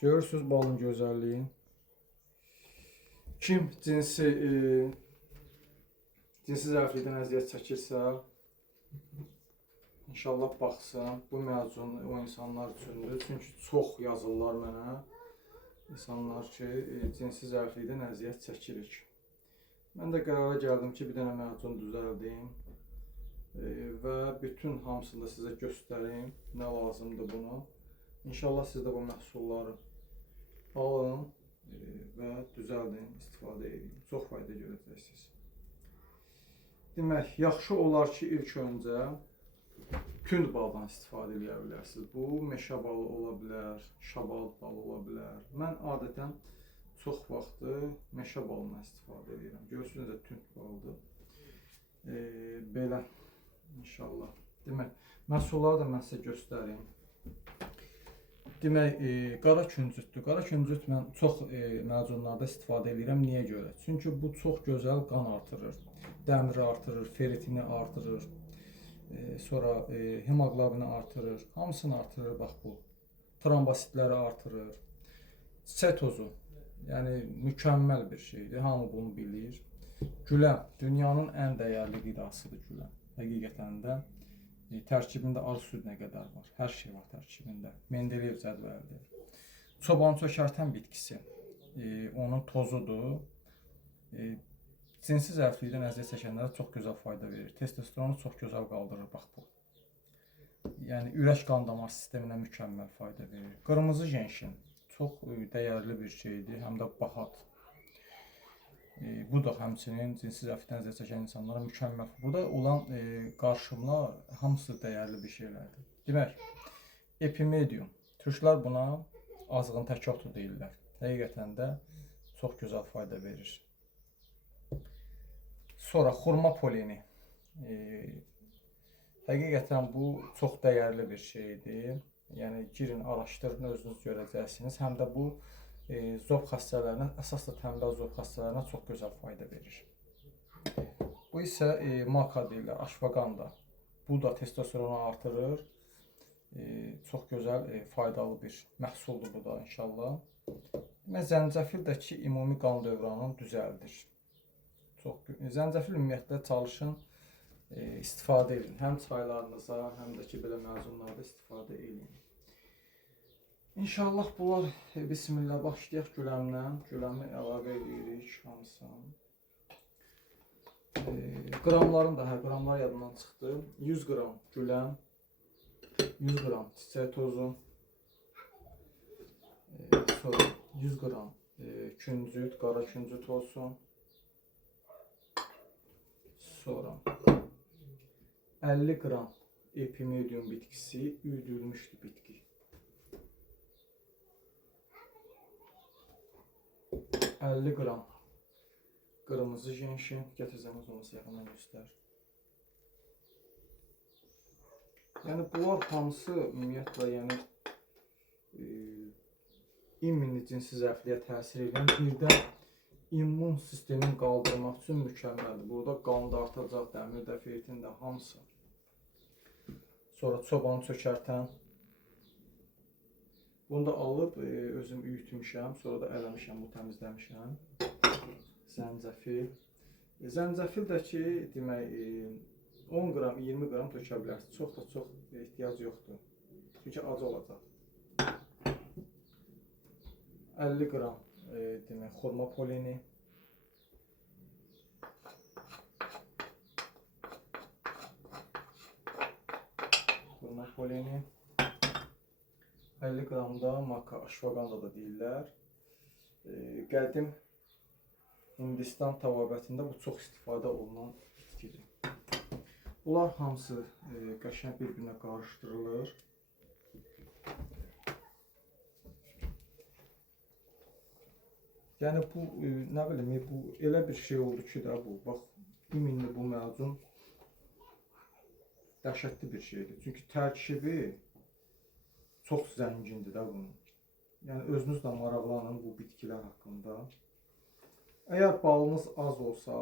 Görürsünüz balın gözəlliyi. Kim cinsi zəiflikdən əziyyət çəkirsə, inşallah baxsın. Bu məzun o insanlar üçündür. Çünki çox yazırlar mənə. İnsanlar ki, cinsi zəiflikdən əziyyət çəkirik. Mən də qərara gəldim ki, bir dənə məzun düzəldim və bütün hamısını da sizə göstərim, nə lazımdır bunu. İnşallah siz də bu məhsulları alın və düzəldin, istifadə edin. Çox fayda görəcəksiniz. Demək, yaxşı olar ki, ilk öncə tünd baldan istifadə edə bilərsiniz. Bu, meşə balı ola bilər, şabal balı ola bilər. Mən adətən çox vaxtı meşə balından istifadə edirəm. Görürsünüz də tünd baldır. Belə, inşallah. Demək, məhsulları da mən sizə göstərim. Demək, qara küncütdür. Qara küncüt mən çox məzunlarda istifadə edirəm. Niyə görə? Çünki bu çox gözəl qan artırır. Dəmiri artırır, feritini artırır. Sonra hemoqlobini artırır. Hamısını artırır, bax bu. Trombositləri artırır. Çiçək tozu. Yəni, mükəmməl bir şeydir. Hamı bunu bilir. Güləm. Dünyanın ən dəyərli qidasıdır güləm. Həqiqətən də. Tərkibində arı südünə qədər var. Hər şey var tərkibində. Mendeleyev cədvəlidir. Çoban çökərtən bitkisi. Onun tozudur. Cinsi zəiflikdən əziyyət çəkənlərə çox gözəl fayda verir. Testosteronu çox gözəl qaldırır, bax bu. Yəni, ürək qan damar sisteminə mükəmməl fayda verir. Qırmızı jenşin çox dəyərli bir şeydir, həm də bahat. Bu da həmçinin cinsi zəiflikdən əziyyət çəkən insanlara mükəmməl. Burada olan qarışımlar hamısı dəyərli bir şeylərdir. Demək, epimedium. Türklər buna azğın tək otu deyirlər. Həqiqətən də çox gözəl fayda verir. Sonra xurma poleni. Həqiqətən bu çox dəyərli bir şeydir. Yəni, girin, araşdırın, özünüz görəcəksiniz. Həm də bu, zob xəstələrinə, əsas da tənbəl zob xəstələrinə çox gözəl fayda verir. Bu isə maka deyirlər, aşvaganda. Bu da testosteronu artırır. Çox gözəl, faydalı bir məhsuldur bu da inşallah. Zəncəfil də ki, ümumi qan dövranını düzəldir. Zəncəfil ümumiyyətlə çalışın, istifadə edin. Həm çaylarınıza, həm də ki, belə məzunlarda istifadə edin. İnşallah bunlar, bismillah, başlayaq güləmdən. Güləmi əlavə edirik hamısını. Qramların da, qramlar yadımdan çıxdı. 100 qram güləm, 100 qram çiçək tozu, sonra 100 qram küncüt, qara küncüt olsun. Sonra 50 qram epimedium bitkisi, üyüdülmüşdür bitki. 50 qram qırmızı jenşin, gətirsəniz olmasa yaxından göstər. Yəni, bunlar hamısı ümumiyyətlə, yəni, immunli cinsi zəifliyə təsir edən, bir də immun sistemini qaldırmaq üçün mükəmməldir. Burada qan da artacaq, dəmir də, feritin də, hamısı. Sonra çobanı çökərtən. Bunu da alıb, özüm üyütmüşəm, sonra da ələmişəm, bu təmizləmişəm. Zəncəfil. Zəncəfil də ki, demək, 10 qram, 20 qram tökə bilərsiniz. Çox da çox ehtiyac yoxdur. Çünki acı olacaq. 50 qram, demək, xurma poleni. Xurma poleni. 50 qram da maka, aşvaganda da deyirlər. Qədim Hindistan təbabətində bu çox istifadə olunan bitkidir. Bunlar hamısı qəşəng bir-birinə qarışdırılır. Yəni, bu, nə bilim, bu elə bir şey oldu ki də bu, bax, iminli bu məzun dəhşətli bir şeydir. Çünki tərkibi çox zəngindir də bunun. Yəni, özünüz də maraqlanın bu bitkilər haqqında. Əgər balınız az olsa,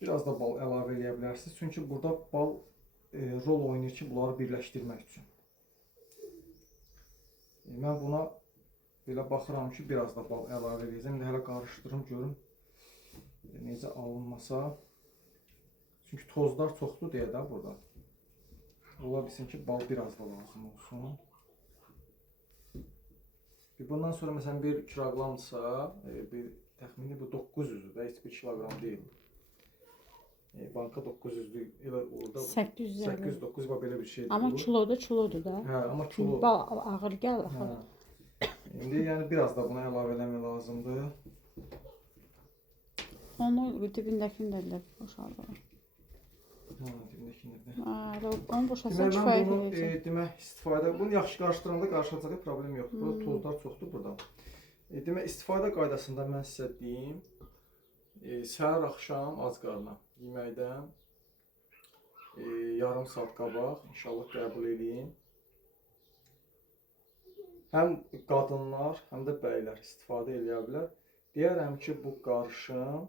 biraz da bal əlavə edə bilərsiniz. Çünki burada bal rol oynayır ki, bunları birləşdirmək üçün. Mən buna belə baxıram ki, biraz da bal əlavə edəcəm. İndi hələ qarışdırım görüm necə alınmasa. Çünki tozlar çoxdur deyə də burada. Ola bilsin ki, bal biraz da lazım olsun. Bundan sonra məsələn 1 kiloqramsa, təxmini bu 900-dür də, heç 1 kiloqram deyil. Banka 900'lü elə orada 800-900 belə bir şeydir. Amma kilodur da. Hə, amma kilo. Bal ağır gəlir axı. İndi yəni biraz da buna əlavə eləmək lazımdır. Onu dibindəkini də boşaldır. Dibindəkini də. Onu boşaltsa Demək, kifayət mən bunu edəcək. demək istifadə, bunu yaxşı qarışdıranda qarışacağı problem yoxdur. Burada tozlar çoxdur burada. Demək istifadə qaydasında mən sizə deyim. Səhər axşam ac qarnına yeməkdən yarım saat qabaq inşallah qəbul edin. Həm qadınlar, həm də bəylər istifadə edə bilər. Deyərəm ki, bu qarışım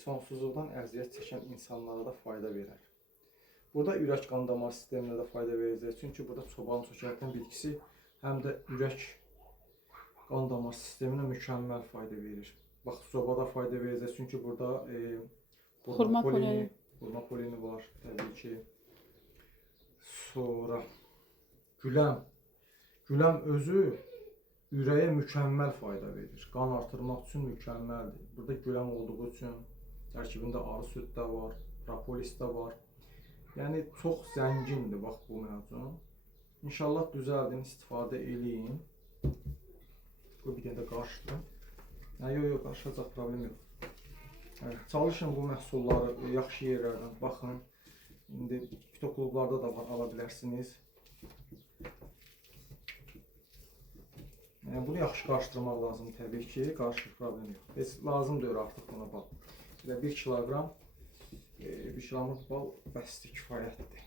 sonsuzluqdan əziyyət çəkən insanlara da fayda verər. Burada ürək qan damar sisteminə də fayda verəcək. Çünki burada çoban çökəltən bitkisi həm də ürək qan damar sisteminə mükəmməl fayda verir. Bax, sobada fayda verəcək. Çünki burada xurma polini var təbii ki. Sonra güləm özü ürəyə mükəmməl fayda verir. Qan artırmaq üçün mükəmməldir. Burada güləm olduğu üçün tərkibində arı süd də var, propolis də var. Yəni çox zəngindir bax bu məzun. İnşallah düzəldin, istifadə eləyin. Bir dənə də qarışdırın. Yox, qarışacaq, problem yox. Çalışın bu məhsulları yaxşı yerlərdən baxın. İndi fitoklublarda da var, ala bilərsiniz. Bunu yaxşı qarışdırmaq lazımdır təbii ki, qarışıq problem yox. Heç lazım deyil artıq buna bal. 1 kiloqram, 1 kiloqram bal bəsdir, kifayətdir.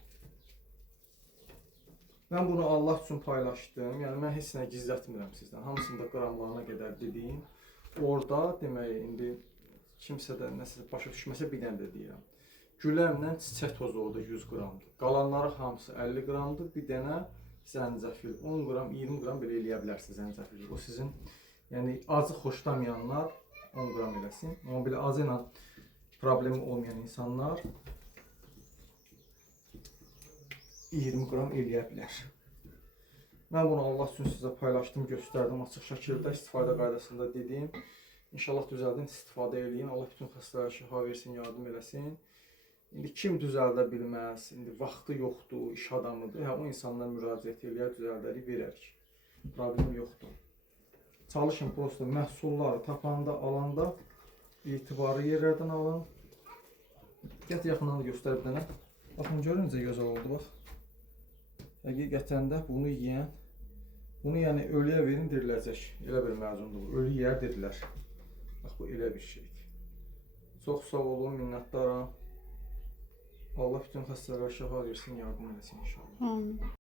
Mən bunu Allah üçün paylaşdım. Yəni mən heç nə gizlətmirəm sizdən. Hamısını da qramlarına qədər dediyim. Orada demək indi kimsə də nəsə başa düşməsə bir dənə də deyirəm. Güləmlə çiçək tozu orada 100 qramdır. Qalanları hamısı 50 qramdır. Bir dənə zəncəfil 10 qram, 20 qram belə eləyə bilərsiniz zəncəfil. O sizin yəni acı xoşlamayanlar 10 qram eləsin. Amma belə acı ilə problemi olmayan insanlar 20 qram eləyə bilər. Mən bunu Allah üçün sizə paylaşdım, göstərdim açıq şəkildə, istifadə qaydasında dedim. İnşallah düzəldin, istifadə eləyin. Allah bütün xəstələrə şifa versin, yardım eləsin. İndi kim düzəldə bilməz, indi vaxtı yoxdur, iş adamıdır. O insanlara müraciət eləyər, düzəldərik, verərik. Problem yoxdur. Çalışın, prosta məhsulları tapanda, alanda etibarlı yerlərdən alın. Gətir yaxından da göstər bir dənə. Baxın, görün necə gözəl oldu, bax. Həqiqətən də bunu yeyən, bunu yəni ölüyə verin, diriləcək. Elə bir məzundur bu. Ölü yeyər dedilər. Bax, bu elə bir şeydir. Çox sağ olun, minnətdaram. Allah bütün xəstələrə şifa versin, yardım eləsin inşallah. Amin.